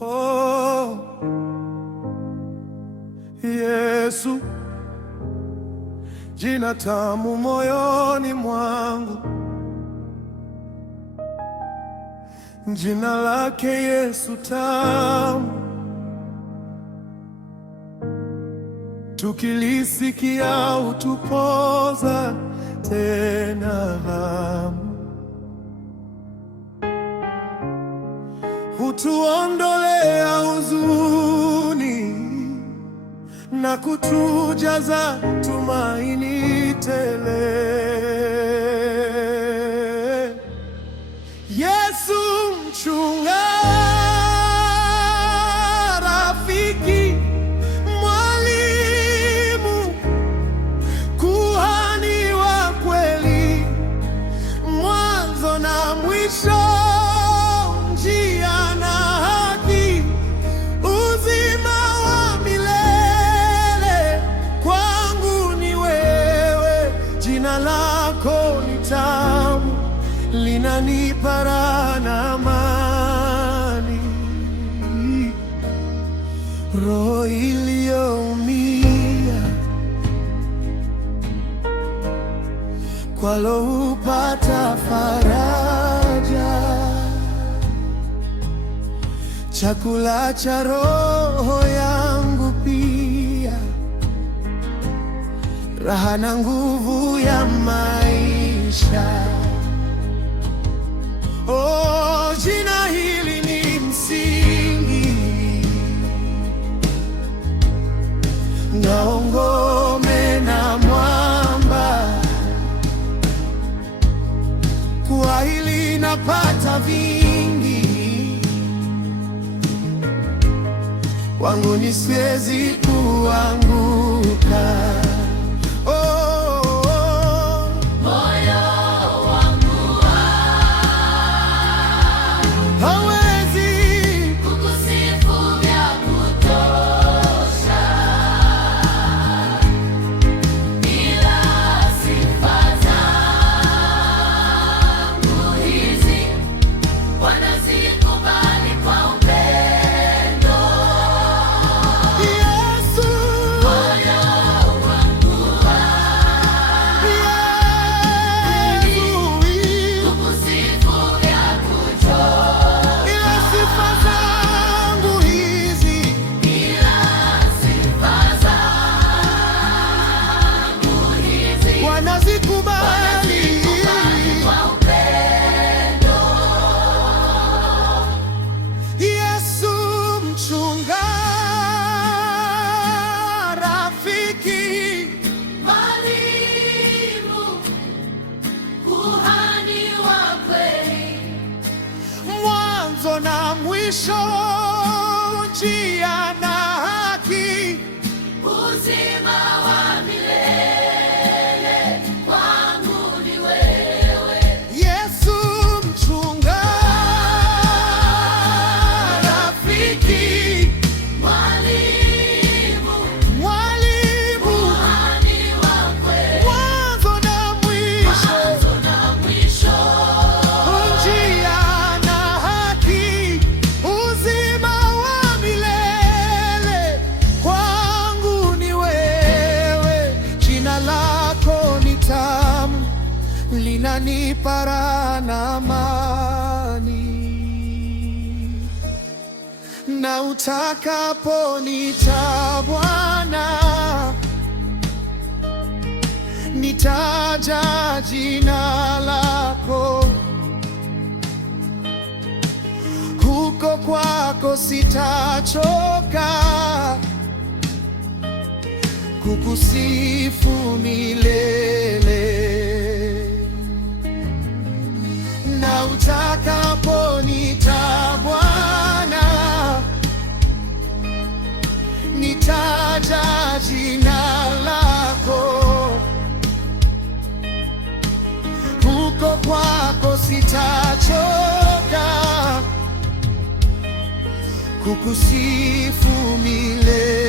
Oh, Yesu, jina tamu moyoni mwangu, jina lake Yesu tamu, tukilisikia utupoza tena hamu, hutuondolea huzuni na kutujaza tumaini tele. Yesu mchunga, rafiki, mwalimu, kuhani wa kweli, mwanzo na mwisho, njia na haki, uzima wa milele, kwangu ni wewe. Jina lako ni tamu, linanipa raha na amani. Roho iliyoumia kwalo hupata faraja, chakula cha roho yangu pia, raha na nguvu ya maisha. Oh, jina hili ni msingi, ngao, ngome na mwamba. Kwa hili napata vingi, kwangu ni siwezi kuanguka. Na mwisho, njia na haki, uzima wa milele, kwangu ni wewe. Yesu mchunga, rafiki, mwalimu, kuhani wa kweli, mwanzo na mwisho, njia na haki, uzima wa milele, kwangu ni wewe. Jina lako ni tamu, linanipa raha na amani, na utakaponita Bwana, nitaja jina lako. Huko kwako sitachoka, kukusifu milele. Na utakaponita Bwana, nitaja jina lako. Huko kwako sitachoka, kukusifu milele.